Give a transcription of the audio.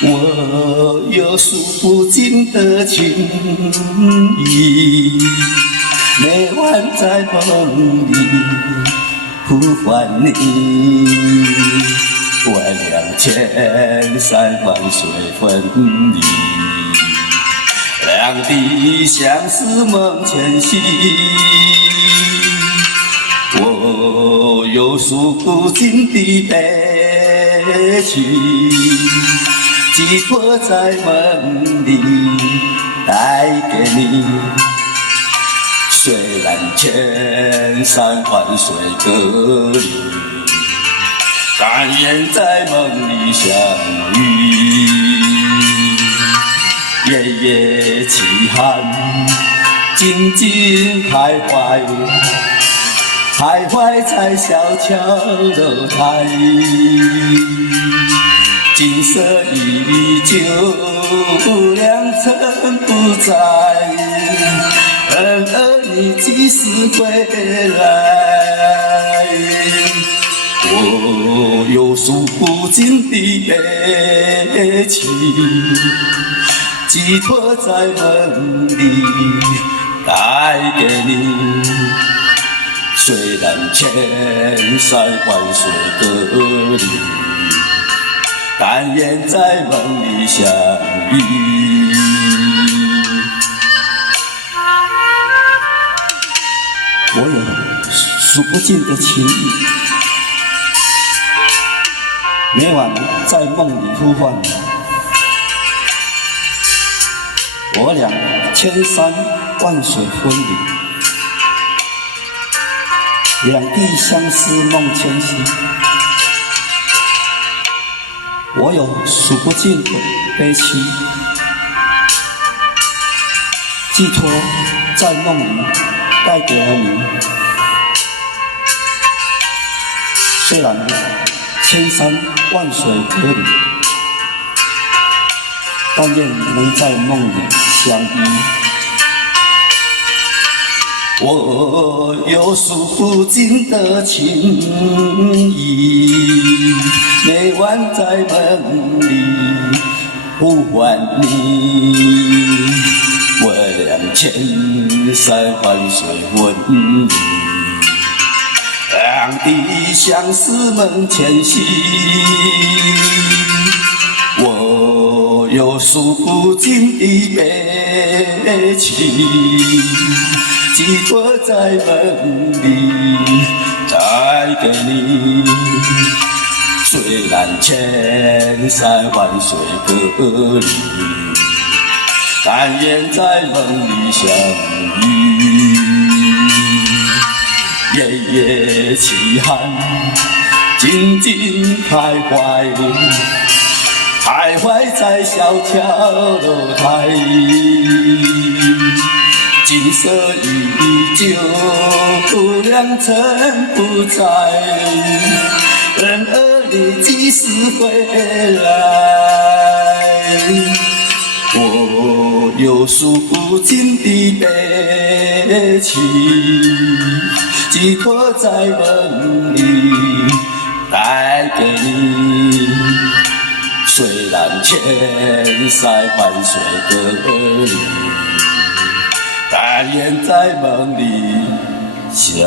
我有数不尽的情意，每晚在梦里呼唤你，万两千山万水分离，两地相思梦前行。我有数不尽的悲情，寄托在梦里带给你。虽然千山万水隔离，但愿在梦里相遇。夜夜凄寒，静静徘徊，徘徊在小桥楼台。景色依旧，良辰不在，人儿你几时回来？我有数不尽的悲情，寄托在梦里带给你。虽然千山万水隔离，但愿在梦里相遇。我有数不尽的情意，每晚在梦里呼唤你。我俩千山万水分离，两地相思梦前行。我有数不尽的悲情，寄托在梦里带给了你。虽然千山万水隔离，但愿能在梦里相依。我有数不尽的情意，每晚在梦里呼唤你。我俩千山万水分离，两地相思梦前行。我有数不尽的悲情，寄托在梦里带给你。虽然千山万水隔离，但愿在梦里相遇。夜夜凄寒，静静徘徊，徘徊在小桥楼台。景色依旧，良辰不在，人儿你几时回来？我有数不尽的悲情，寄托在梦里带给你。虽然千山万水隔离，但愿在梦里相